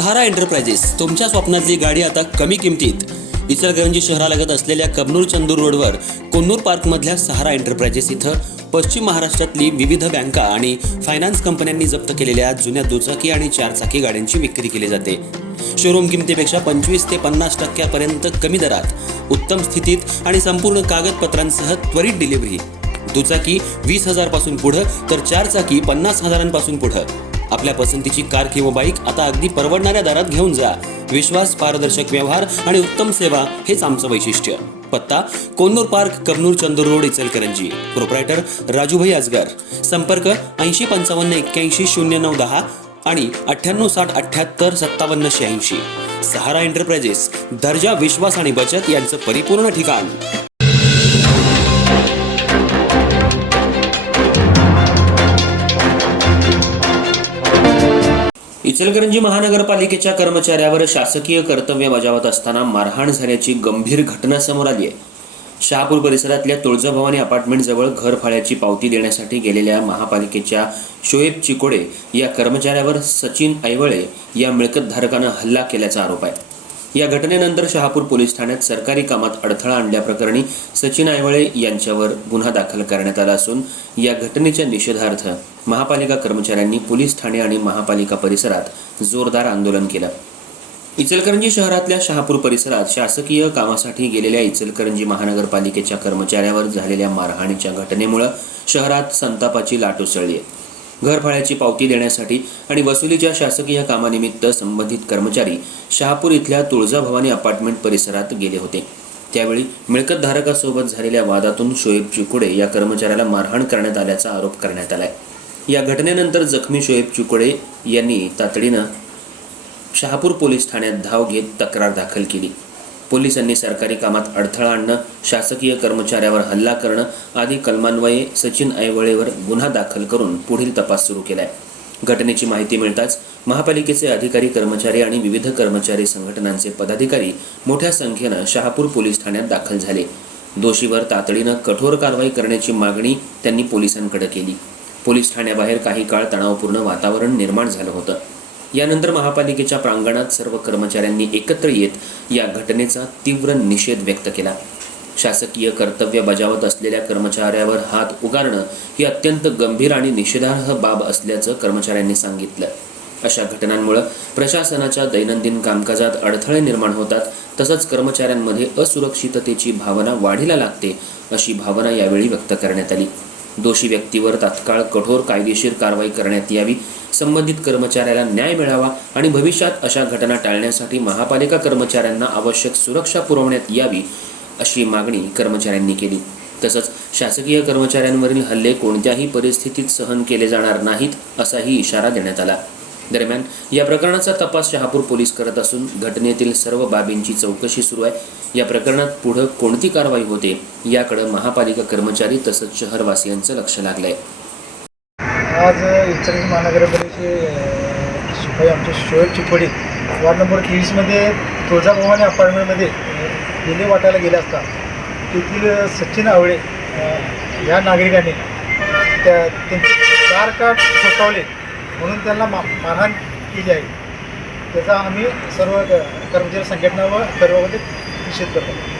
सहारा enterprises तुमच्या स्वप्नातली गाडी आता कमी किमतीत. इचलकरंजी शहरालगत असलेल्या कबनूर चंदूर रोडवर कोन्नूर पार्कमधल्या सहारा एंटरप्राइजेस इथं पश्चिम महाराष्ट्रातली विविध बँका आणि फायनान्स कंपन्यांनी जप्त केलेल्या जुन्या दुचाकी आणि चारचाकी गाड्यांची विक्री केली जाते. शोरूम किमतीपेक्षा 25 ते 50% कमी दरात, उत्तम स्थितीत आणि संपूर्ण कागदपत्रांसह त्वरित डिलिव्हरी. दुचाकी 20,000 पासून पुढे तर चारचाकी 50,000 पासून पुढे. आपल्या पसंतीची कार किंवा बाईक आता अगदी परवडणाऱ्या दरात घेऊन जा. विश्वास, पारदर्शक व्यवहार आणि उत्तम सेवा हेच आमचं वैशिष्ट्य. पत्ता Konnur park, Kabnur Chandur road, Ichalkaranji. Proprietor Rajubhai Ajgar. संपर्क 8055810910 आणि 9860785786. सहारा एंटरप्राइजेस, दर्जा, विश्वास आणि बचत यांचं परिपूर्ण ठिकाण. इचलकरंजी महानगरपालिकेच्या कर्मचाऱ्यावर शासकीय कर्तव्य बजावत असताना मारहाण झाल्याची गंभीर घटना समोर आली आहे. शहापूर परिसरातल्या तुळजाभवानी अपार्टमेंटजवळ घर फाळ्याची पावती देण्यासाठी गेलेल्या महापालिकेच्या शोएब चिकोडे या कर्मचाऱ्यावर सचिन ऐवळे या मिळकतधारकानं हल्ला केल्याचा आरोप आहे. या घटनेनंतर शहापूर पोलीस ठाण्यात सरकारी कामात अडथळा आणल्याप्रकरणी सचिन ऐवळे यांच्यावर गुन्हा दाखल करण्यात आला असून या घटनेच्या निषेधार्थ महापालिका कर्मचाऱ्यांनी पोलीस ठाणे आणि महापालिका परिसरात जोरदार आंदोलन केलं. इचलकरंजी शहरातल्या शहापूर परिसरात शासकीय कामासाठी गेलेल्या इचलकरंजी महानगरपालिकेच्या कर्मचाऱ्यावर झालेल्या मारहाणीच्या घटनेमुळे शहरात संतापाची लाट उसळली आहे. घरफाळ्याची पावती देण्यासाठी आणि वसुलीच्या शासकीय कामानिमित्त संबंधित कर्मचारी शहापूर इथल्या तुळजाभवानी अपार्टमेंट परिसरात गेले होते. त्यावेळी मिळकतधारकासोबत झालेल्या वादातून शोएब चिकोडे या कर्मचाऱ्याला मारहाण करण्यात आल्याचा आरोप करण्यात आलाय. या घटनेनंतर जखमी शोएब चिकोडे यांनी तातडीनं शहापूर पोलीस ठाण्यात धाव घेत तक्रार दाखल केली. पोलिसांनी सरकारी कामात अडथळा आणणं, शासकीय कर्मचाऱ्यावर हल्ला करणं आदी कलमान्वये सचिन ऐवळेवर गुन्हा दाखल करून पुढील तपास सुरू केलाय. घटनेची माहिती मिळताच महापालिकेचे अधिकारी, कर्मचारी आणि विविध कर्मचारी संघटनांचे पदाधिकारी मोठ्या संख्येनं शहापूर पोलीस ठाण्यात दाखल झाले. दोषीवर तातडीनं कठोर कारवाई करण्याची मागणी त्यांनी पोलिसांकडे केली. पोलीस ठाण्याबाहेर काही काळ तणावपूर्ण वातावरण निर्माण झालं होतं. यानंतर महापालिकेच्या प्रांगणात सर्व कर्मचाऱ्यांनी एकत्र येत या घटनेचा तीव्र निषेध व्यक्त केला. शासकीय कर्तव्य बजावत असलेल्या कर्मचाऱ्यावर हात उगारणं ही अत्यंत गंभीर आणि निषेधार्ह बाब असल्याचं कर्मचाऱ्यांनी सांगितलं. अशा घटनांमुळे प्रशासनाच्या दैनंदिन कामकाजात अडथळे निर्माण होतात, तसंच कर्मचाऱ्यांमध्ये असुरक्षिततेची भावना वाढीला लागते, अशी भावना यावेळी व्यक्त करण्यात आली. दोषी व्यक्तीवर तात्काळ कठोर कायदेशीर कारवाई करण्यात यावी, संबंधित कर्मचाऱ्याला न्याय मिळावा आणि भविष्यात अशा घटना टाळण्यासाठी महापालिका कर्मचाऱ्यांना आवश्यक सुरक्षा पुरवण्यात यावी, अशी मागणी कर्मचाऱ्यांनी केली. तसंच शासकीय कर्मचाऱ्यांवरील हल्ले कोणत्याही परिस्थितीत सहन केले जाणार नाहीत, असाही इशारा देण्यात आला. दरम्यान या प्रकरणाचा तपास शहापूर पोलीस करत असून घटनेतील सर्व बाबींची चौकशी सुरू आहे. या प्रकरणात पुढे कोणती कारवाई होते याकडे महापालिका कर्मचारी तसंच शहरवासियांचं लक्ष लागलंय. आज इचलकरंजी महानगरपालिकेचे शिपाई आमचे शोएब चिकोडे वार्ड नंबर 23मध्ये तुळजाभवानी अपार्टमेंटमध्ये गेले वाटायला गेले असता तेथील सचिन आवळे या नागरिकांनी त्यांचे कार कार्ड ठोठावले म्हणून त्यांना मारहाण केली आहे. त्याचा आम्ही सर्व कर्मचारी संघटना व सर्वांमध्ये निषेध करतो.